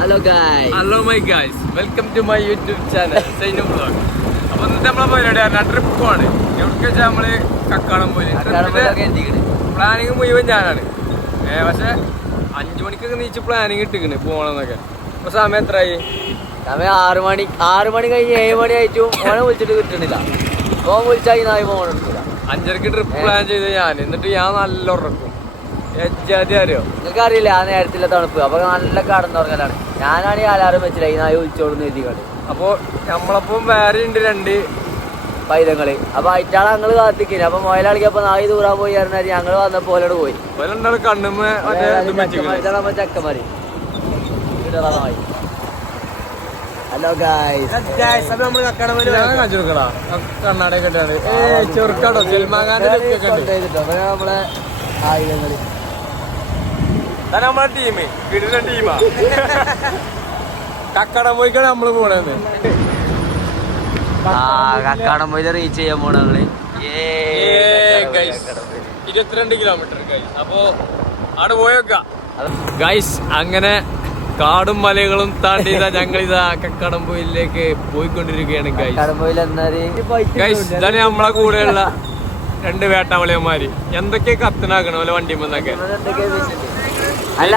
Hello guy hello my guys welcome to my YouTube channel Sainu blog അപ്പൊ ഇന്നത്തെ നമ്മളെ പരിപാടിയാണ് ട്രിപ്പ് പോവാണ്. എവിടെ വെച്ചാൽ നമ്മൾ കക്കാടം പോയി പ്ലാനിങ് മുഴുവൻ ഞാനാണ്. ഏ പക്ഷെ അഞ്ചു മണിക്കൊക്കെ നീച്ച് പ്ലാനിങ് ഇട്ടിക്കണ് പോകണമെന്നൊക്കെ അപ്പൊ സമയം എത്രയായി സമയം ആറു മണി ആറു മണി കഴിഞ്ഞ് ഏഴ് മണി ആയിട്ടും ഓനെ വിളിച്ചിട്ട് കിട്ടണില്ല. ഓൻ വിളിച്ചാൽ നായി ഫോൺ അഞ്ചരക്ക് ട്രിപ്പ് പ്ലാൻ ചെയ്ത് ഞാൻ. എന്നിട്ട് ഞാൻ നല്ല ഉറക്കും. അറിയോ നിങ്ങൾക്ക് അറിയില്ല ആ നേരത്തിലെ തണുപ്പ്. അപ്പൊ നല്ല കടന്നുറങ്ങലാണ് ഞാനാണ് ഈ അലാറം വെച്ചില്ല ഈ നായി വിളിച്ചോടുന്ന് എഴുതിക്കാണ്ട്. അപ്പൊ നമ്മളപ്പം വേറെ ഉണ്ട് രണ്ട്. പൈതങ്ങൾ. അപ്പൊ അയറ്റാളെ ഞങ്ങൾ കാത്തിക്കില്ല അപ്പൊ മുതലാളിക്ക് അപ്പൊ നായി ദൂരാ പോയി പറഞ്ഞാൽ ഞങ്ങൾ വന്നപ്പോ ഓലോട് പോയി. ചക്കമാരി കണ്ണുമ്മ. ചെക്കന്മാര് ഹലോ ഗായ്സ്. ഞാൻ കാണിച്ചു കൊടുക്കടാ കണ്ണാടൊക്കെ ചെറുക്കാടോ ഉണ്ട്. നമ്മളെ ആയുധങ്ങൾ. ഇതാണ് നമ്മളെ ടീം കിടിലൻ ടീമാ കക്കട പോയിക്കാണ് നമ്മൾ പോണത് ആ കക്കാടം പോയി റീച്ച് ചെയ്യാൻ പോണ ഇരുപത്തിരണ്ട് കിലോമീറ്റർ അപ്പോ അവിടെ പോയൊക്ക ഗൈസ് അങ്ങനെ കാടും മലകളും താണ്ടി ഇതാ ഞങ്ങൾ ഇതാ കക്കടംപോയിലേക്ക് പോയിക്കൊണ്ടിരിക്കുകയാണ് ഗൈസ് ഇതാണ് നമ്മളെ കൂടെയുള്ള രണ്ട് വേട്ടാവളിയന്മാര്. എന്തൊക്കെ കത്തനാക്കണം വണ്ടി വണ്ടിമെന്നൊക്കെ അല്ല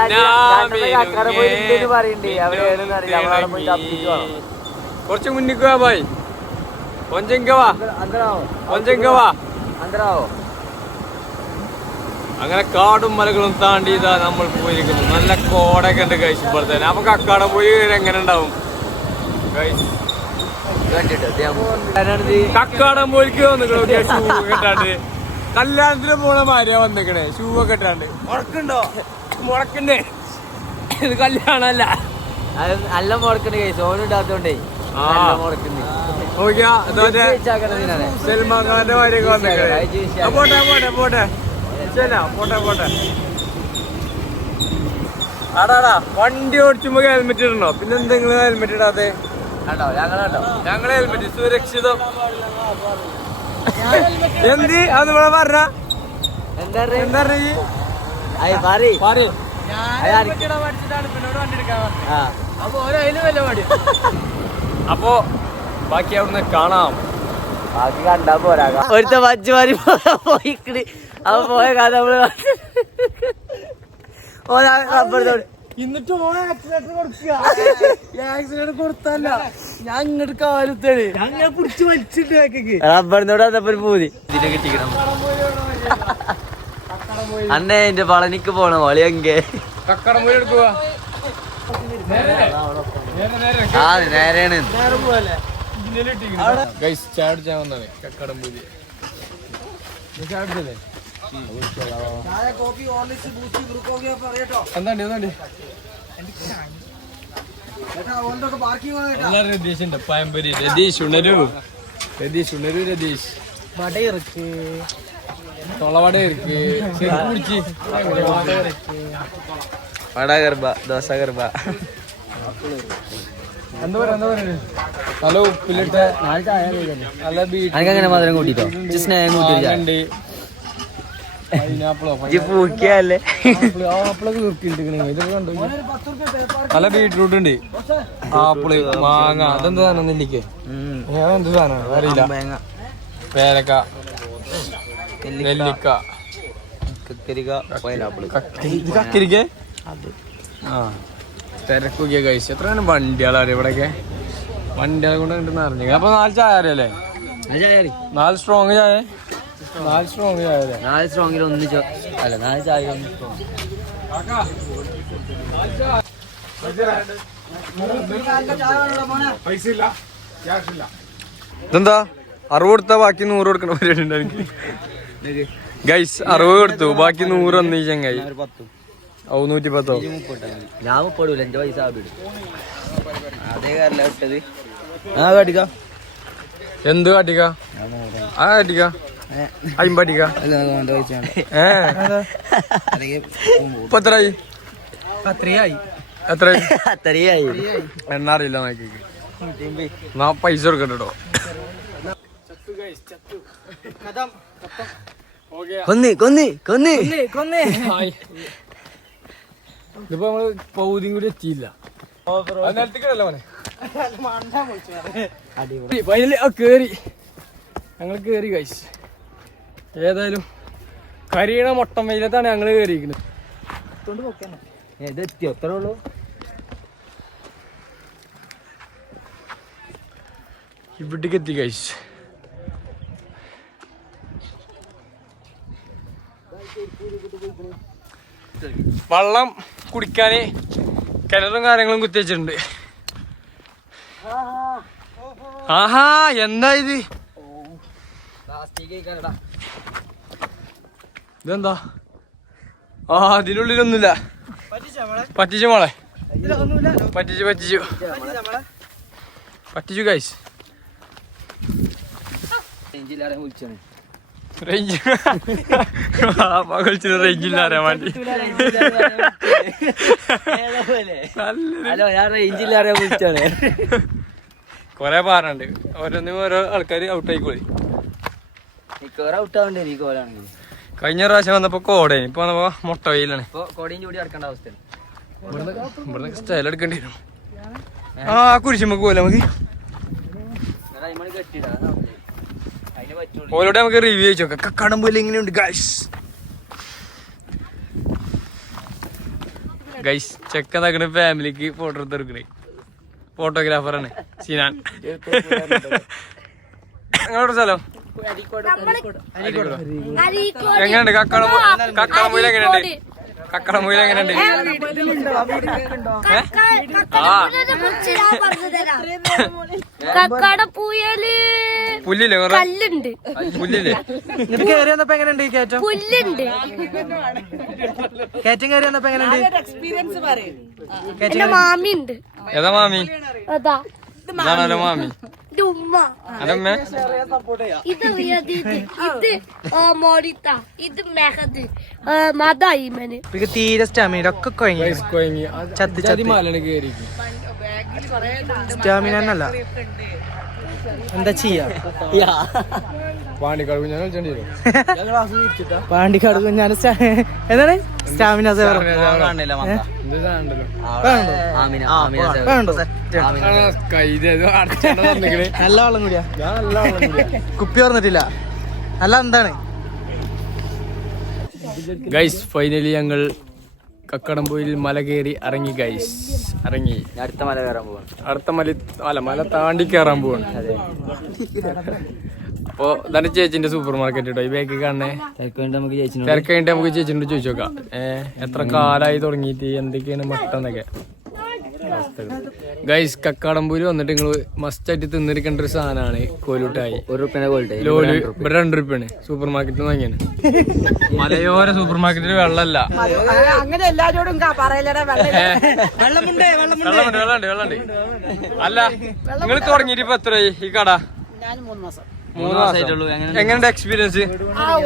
കുറച്ച് മുന്നിക്ക് വാ അങ്ങനെ കാടും മലകളും താണ്ടി ഇതാ നമ്മൾ പോയിരിക്കുന്നു. നല്ല കോടൊക്കെ ഉണ്ട് ഗൈസ് ഇപ്പോഴത്തെ അപ്പൊ കക്കാടം പോയി എങ്ങനെ ഉണ്ടാവും? കക്കാടം പോയിക്കോ ഷൂ ഇട്ടാണ്ട്. കല്യാണത്തിന് പോണ മാരിയാ വന്നിക്കണേ. ഷൂ ഒക്കെ ഇട്ടാണ്ട്. മുടക്കുണ്ടോ മുടക്കണ്ടേ ഇത് കല്യാണല്ല നല്ല മുടക്കണ്ട് കേസ് ഓനും ഇടാത്തോണ്ടേ. ആ. നല്ല മുടക്കുണ്ട് നോക്കിയാ ഇതാ മറ്റേ വെച്ചാക്കണതിനാണ് സൽമാൻ ഖാന്റെ ആ, പോട്ടെ പോട്ടെ പോട്ടെ. ശരിയാ പോട്ടെ പോട്ടെ. ആടാടാ വണ്ടി ഓടിച്ചുമ്പോ ഹെൽമെറ്റ് ഇടണോ? പിന്നെ എന്തെങ്കിലും ഹെൽമെറ്റ് ഇടാതെ? ഞങ്ങളെ ഹെൽമെറ്റ് സുരക്ഷിതം. എന്ത്? അത് ഇവിടെ പറഞ്ഞ? എന്താ എന്താ അപ്പോ ബാക്കി അവിടുന്ന് കാണാം. ബാക്കി കണ്ടാ പോരാ. ഒരുത്ത മാറി പോയിക്കണ്. അവ പോയ കഥ നമ്മൾ ഓനാ റബ്ബറിനോട് എന്നിട്ട് കൊടുക്കുക. ആക്സിഡന്റ് കൊടുത്തല്ല ഞാൻ ഇങ്ങോട്ട് കാലത്താണ് ഞാൻ പിടിച്ച് വലിച്ചിട്ട് റബ്ബറിനോട് ഒരു പൂതി. ഇതിനെ കിട്ടിക്കണം. അന്നേ എന്റെ പളനിക്ക് പോണ വളി എങ്കേ? ആ നേരെയാണ്. എന്താണ്ടി എന്താണ്ടി? രതീഷ് ഉണ്ട് പയമ്പരി രതീഷ് ഉണരൂ. രതീഷ് ഉണരൂ രതീഷ്. தொலைவாடே இருக்கு சரி குடிச்சி வடா கர்பா தோசை கர்பா നല്ല അങ്ങനെ ബീട്രൂട്ട് ഉണ്ട്. ആപ്പിൾ മാങ്ങ അതെന്ത് സാധനം നെല്ലിക്ക് ഏതെന്ത് സാധനം? അറിയില്ല. പേരക്ക. നെല്ലിക്ക. പൈനാപ്പിൾ കക്കി- ഇത് കക്കിരിക്കേ ആ. തിരക്കൊക്കെ കഴിച്ചു. എത്ര അങ്ങനെ വണ്ടികളാണ് ഇവിടെയൊക്കെ? വണ്ടികളെ കൊണ്ട് കണ്ടെന്ന് അറിഞ്ഞു അപ്പൊ നാല് ചായ അറിയല്ലേ നാല് സ്ട്രോങ് ചായ? നാല് സ്ട്രോങ് ചായ അല്ലേ? നാല് സ്ട്രോങ്ങിൽ ഒന്ന് അല്ല നാല് ചായ. ഒന്ന് ഇല്ല. ഇതെന്താ? അറുപത് കൊടുത്താ ബാക്കി നൂറ് കൊടുക്കണ പരിപാടി ഉണ്ട് എനിക്ക്? ഗൈസ് അറുപത് കൊടുത്തു. ബാക്കി നൂറ് വന്നു ഈ ചങ്ങായി. ഓ നൂറ്റി പത്തോ ഞാൻ മുപ്പടൂല എന്റെ പൈസ അതേ കാരല്ല വിട്ടത് ആ കാട്ടിക്ക. എന്ത് കാട്ടിക്ക? ആ കാട്ടിക്ക. അയിമ്പട്ടിക്ക. ഏ. ഇപ്പൊ എത്രയായി എത്രയായി അത്രയായി. എണ്ണ അറിയില്ല നോക്കിക്ക്. നാ പൈസ കൊടുക്കട്ടോ കൊന്ന് കൊന്നി കൊന്നി. ഇതിപ്പോ നമ്മൾ പൗതിയും കൂടി എത്തിയില്ല. കേറി. ഞങ്ങൾ കേറി കഴിച്ച് ഏതായാലും കരിയണ മൊട്ടം വെയിലത്താണ് ഞങ്ങൾ കേറിയിരിക്കുന്നത്. ഇതെത്തി അത്രേ ഉള്ളൂ? ഇവിടേക്ക് എത്തി കഴിച്ച് വെള്ളം കുടിക്കാൻ കിണറും കാര്യങ്ങളും കുത്തിവെച്ചിട്ടുണ്ട് ആഹാ എന്താ ഇത്? ഇതെന്താ? ആ അതിനുള്ളിലൊന്നുമില്ല പറ്റിച്ചു മോളെ? പറ്റിച്ചു പറ്റിച്ചു. പറ്റിച്ചു കഴിച്ചു റേഞ്ച് മകളിച്ചിട്ട് റേഞ്ചില്ല അറിയാൻ വേണ്ടി. ഹലോ ഞാൻ റേഞ്ചില്ലാരെ വിളിച്ചാണ് കൊറേ പാറുണ്ട് ഓരോന്നും ഓരോ ആൾക്കാർ ഔട്ട് ആയിക്കോളി കോലാണെങ്കിൽ കഴിഞ്ഞ പ്രാവശ്യം വന്നപ്പോ കോടേ ഇപ്പൊ വന്നപ്പോ മുട്ട വെയിലാണ്. ഇവിടുന്ന് സ്റ്റൈൽ എടുക്കേണ്ടി വരും. ആ കുരിശുമ്പോ പോലെ നമുക്ക്? കെട്ടിടാ ഓരോടെ നമുക്ക് റിവ്യൂ ചോദിച്ചു നോക്കാം. ഒക്കെ പോലെ എങ്ങനെയുണ്ട് ഗൈസ് ഗൈസ് ചെക്ക നടക്കണ ഫാമിലിക്ക് ഫോട്ടോ എടുത്ത് എടുക്കണേ ഫോട്ടോഗ്രാഫറാണ് സിനാൻ. നിങ്ങളുടെ സ്ഥലം? എങ്ങനെയുണ്ട്? കക്കാടം കക്കാടം മൊയിൽ എങ്ങനെയുണ്ട്? കക്കാടം മൊയിൽ എങ്ങനെയുണ്ട് കക്കട പൂയൽ പുല്ലില്ലേ കൊറേ കല്ലുണ്ട്. പുല്ലില്ലേ? എന്നിട്ട് കയറി വന്നപ്പോ എങ്ങനെയുണ്ട് ഈ കയറ്റം? പുല്ലുണ്ട്. കയറ്റം കയറി വന്നപ്പോ എങ്ങനെയുണ്ട്? എന്റെ മാമി ഉണ്ട് ഏതാ മാമി? അതാ. ഇതാണല്ലോ മാമി? ഇത് ഉമ്മ. അതമ്മേ ഇത് ഇത്? ഇത് ആ, മോഡിത്ത ഇത് മെഹദ്. ആ, മത ഇമന് ഇവർക്ക് തീരെ സ്റ്റാമിന ഒക്കെ കൊയങ്ങി ചത്തി ചത്തി. സ്റ്റാമിന എന്നല്ല എന്താ ചെയ്യാ? പാണ്ടിക്കാട് ഞാൻ കളിച്ചോണ്ടി വരും പാണ്ടിക്കാട് ഞാൻ എന്താണ്? സ്റ്റാമിന നല്ല വെള്ളം കൂടിയാ. കുപ്പി ഓർന്നിട്ടില്ല. അല്ല എന്താണ്? ഗൈസ് ഫൈനലി ഞങ്ങൾ കക്കടംപോയിൽ മല കയറി ഇറങ്ങി ഗൈസ് ഇറങ്ങി. അടുത്ത മല കയറാൻ പോവാണ്. അടുത്ത മല അല്ല മല താണ്ടി കയറാൻ പോവാണ്. അപ്പൊ ഇതാണ് ചേച്ചിന്റെ സൂപ്പർ മാർക്കറ്റ് കേട്ടോ ഈ ബാക്കി കാണണേ തിരക്ക് വേണ്ടി നമുക്ക് ചേച്ചിനോട് തിരക്ക് കഴിഞ്ഞിട്ട് നമുക്ക് ചേച്ചിനോട് ചോദിച്ചു നോക്കാം. ഏഹ് എത്ര കാലായി തുടങ്ങിയിട്ട്? എന്തൊക്കെയാണ് മട്ടെന്നൊക്കെ? ഗൈസ് കക്കാടംപൂര് വന്നിട്ട് നിങ്ങൾ മസ്റ്റ് ആയിട്ട് തിന്നിരിക്കേണ്ട ഒരു സാധനമാണ് കോലൂട്ടായി. ലോൽ ഇവിടെ രണ്ട് റുപ്യാണ് സൂപ്പർ മാർക്കറ്റിൽ നിന്ന് വാങ്ങിയാണ്. മലയോര സൂപ്പർ മാർക്കറ്റിൽ വെള്ളമല്ല അങ്ങനെ എല്ലാരോടും പറയലടാ വെള്ളമുണ്ട് വെള്ളമുണ്ട്. വെള്ളമുണ്ട് അല്ല നിങ്ങൾ തുടങ്ങിയിട്ട് ഇപ്പൊ എത്രയായി ഈ കട? മൂന്ന് മാസം. മാസായിട്ടുള്ളൂ. എങ്ങനെയുണ്ട്? എക്സ്പീരിയൻസ്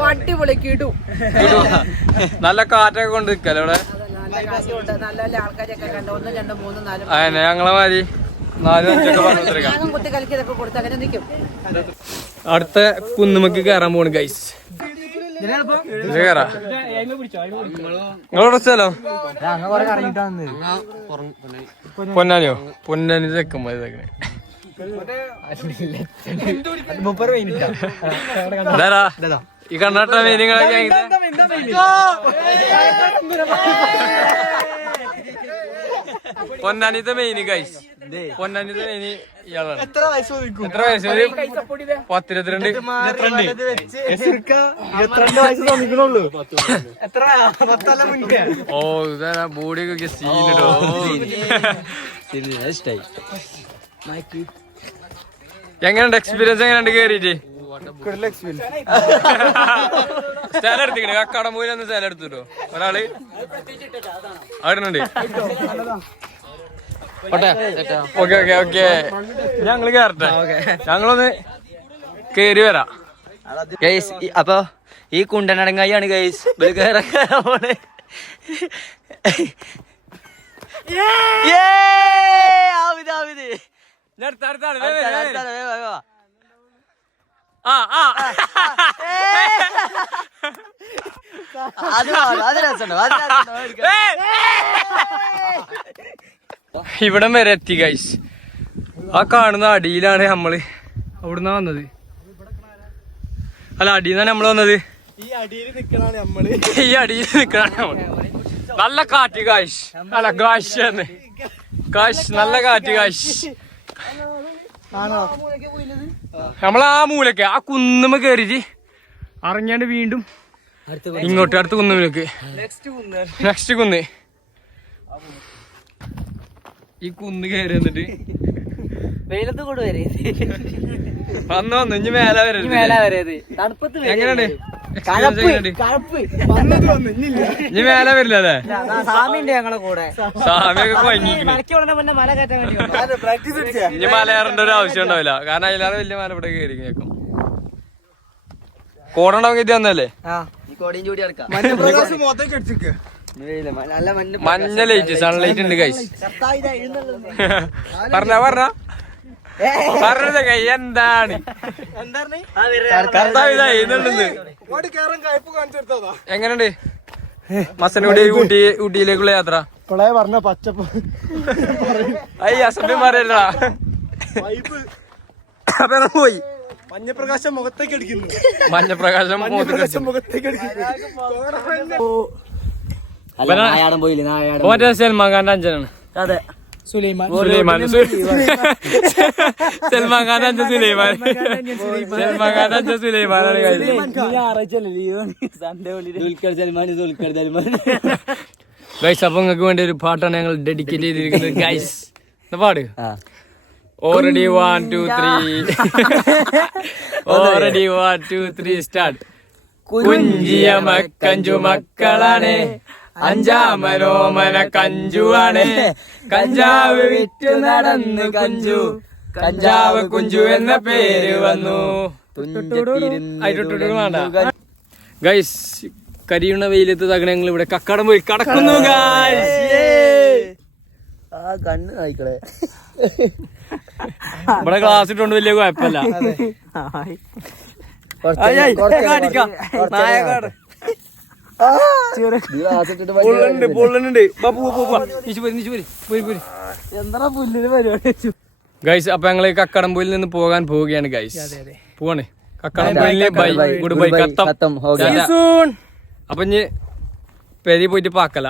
അടിപൊളി കിടു. നല്ല കാറ്റൊക്കെ കൊണ്ട് നിൽക്കല്ലേ ഇവിടെ? നല്ല നല്ല ആൾക്കാരൊക്കെ കണ്ട് ഒന്ന് രണ്ട് മൂന്ന് നാല് അതന്നെ ഞങ്ങളെ മാതിരി നാലും അഞ്ചൊക്കെ പറഞ്ഞിരിക്കാം ഭാഗം കുത്തി കളിക്കതൊക്കെ കൊടുത്ത് അങ്ങനെ നിൽക്കും അടുത്ത കുന്നുമക്ക് കയറാൻ പോണ് ഗൈസ് കേറാ. നിങ്ങളുടെ സ്ഥലം? പൊന്നാനിയോ? പൊന്നാനി തെക്കുമ്പോ ഇതൊക്കെ. ഇതാരാ? ഈ കണ്ണാട്ട മീനുകളൊക്കെ പൊന്നാനിത്തെ മെയിന് ഗൈസ് പൊന്നാനിത്തെ മെയിന് ഇയാളാണ്. എത്ര വയസ്സ് ചോദിക്കും? എത്ര വയസ്സ് ഒരു പത്തിരുപത്തിരണ്ട്. ഓ ഇതാ ബോഡിയൊക്കെ സീനിട്ടോ എങ്ങനെയുണ്ട് എക്സ്പീരിയൻസ് എങ്ങനെയുണ്ട് കേറിയിട്ട് സ്ഥലം എടുത്തിക്കണേ. കക്കാടം പോയി ഒന്ന് സ്ഥലം എടുത്തിട്ടോ. ഒരാൾ അവിടെ ഓക്കെ ഓക്കെ ഓക്കെ. ഞങ്ങൾ കേറട്ടെ. ഞങ്ങളൊന്ന് കേറി വരാം. ഗൈസ് അപ്പൊ ഈ കുണ്ടനടങ്ങായിയാണ് ഗൈസ് പോണേ. Yay! ആവിത്, ആവിത്. ഞാൻ അടുത്ത അടുത്ത ആൾ. അടുത്ത, വേ, വേ, അടുത്ത, വേ. വേ, വേ, വേ. ആ ആ. അത് വേണം, അത് രസമുണ്ട് അത് രസമുണ്ട്. ഏയ്! ഇവിടം വരെ എത്തി ഗൈസ് ആ കാണുന്ന അടിയിലാണ് നമ്മൾ. അവിടുന്ന് വന്നത്? അല്ല അടിയിന്നാണ് നമ്മൾ വന്നത്? ഈ അടിയിൽ നിക്കണാണ് നമ്മൾ. ഈ അടിയിൽ നിൽക്കണം നമ്മൾ. നല്ല കാറ്റ് കാശ് അല്ല കാശ് തന്നെ കാശ് നല്ല കാറ്റ് കാശ് ആണോ? നമ്മൾ ആ മൂലക്ക് ആ കുന്നുമ്മ കയറിയിട്ട് അറിഞ്ഞാണ്ട് വീണ്ടും ഇങ്ങോട്ട് അടുത്ത കുന്നുമിലേക്ക് നെക്സ്റ്റ് കുന്ന്. ഈ കുന്ന് കയറി എന്നിട്ട് വെയിലത്ത് കൊണ്ട് വരെ വന്ന് വന്നു ഇനി മേലെ വരരുത് മേലെ ഇനി മേലെ വരില്ല അല്ലേ? ഞങ്ങളെ കൂടെ. സാമിയൊക്കെ ഇനി മല കയറേണ്ട ഒരു ആവശ്യം ഉണ്ടാവില്ല. കാരണം അതിലേറെ വലിയ മല ഇവിടെ കയറി കേൾക്കും. കോടണ്ടാവും ഇത് തന്നല്ലേ ആ. ഈ കോടിയും ചൂടി എടുക്കാം മഞ്ഞപ്രകാശം മൊത്തം അടിച്ചിക്ക നല്ല മഞ്ഞ് മഞ്ഞ ലൈറ്റ് സൺലൈറ്റ് ഉണ്ട് കൈസ്. പറഞ്ഞ പറഞ്ഞ. പറഞ്ഞത് കൈ എന്താണ്? കർത്താവ് കാണിച്ചെടുത്തതാ. എങ്ങനെയുണ്ട്? മസനോട് ഊട്ടി ഊട്ടിയിലേക്കുള്ള യാത്ര. കൊളയെ പറഞ്ഞ പച്ചപ്പ്. അയ്യ അസഭ്യം പറയല്ല അപ്പൊ പോയി. മഞ്ഞപ്രകാശം മുഖത്തേക്ക് അടിക്കുന്നു. മഞ്ഞപ്രകാശം മഞ്ഞപ്രകാശം മുഖത്തേക്ക് അടിക്കുന്നു. അല്ല, നായാടൻ പോയില്ലേ നായാടൻ മറ്റേ സൽമാൻ ഖാന്റെ അഞ്ചനാണ്. അതെ. സുലൈമാൻ സുലൈമാൻ സൽമാൻ സുലൈമാൻ അഞ്ചൻ സുലൈമാൻ സൽമാൻ സൽമാൻ ദുൽഖർ സൽമാൻ ഗൈസ് അപ്പൊ നിങ്ങൾക്ക് വേണ്ടി ഒരു പാട്ടാണ് ഞങ്ങൾ ഡെഡിക്കേറ്റ് ചെയ്തിരിക്കുന്നത്. ഗൈസ് പാട്. ആ. Already one two three already one two three start കുഞ്ചിയ മക്കഞ്ചു മക്കളാണ്. അഞ്ചാമരോമന കഞ്ചുവാണ്. കഞ്ചാവ് വിറ്റു നടന്ന് കഞ്ചു. കഞ്ചാവ് കുഞ്ചു എന്ന പേര് വന്നു. ഗൈസ് കരിയുണ വെയിലത്ത് തകണ ഞങ്ങൾ ഇവിടെ കക്കടം പോയി കടക്കുന്നു ഗൈസ് ആ കണ്ണ് നായിക്കളെ ഇവിടെ ക്ലാസ് ഇട്ടോണ്ട് വലിയ കുഴപ്പമില്ല പൊള്ളുന്നുണ്ട് പൊള്ളുന്നുണ്ട് എന്താ പുല്ലിന് പരിപാടി ഗൈസ് അപ്പൊ ഞങ്ങൾ കക്കടംപോയിൽ നിന്ന് പോകാൻ പോവുകയാണ് ഗൈസ് പോവാണ്. കക്കടംപോയിൽ ബൈ ഗുഡ് ബൈ കത്തം. അപ്പൊ ഇനി പെരി പോയിട്ട് പാക്കല.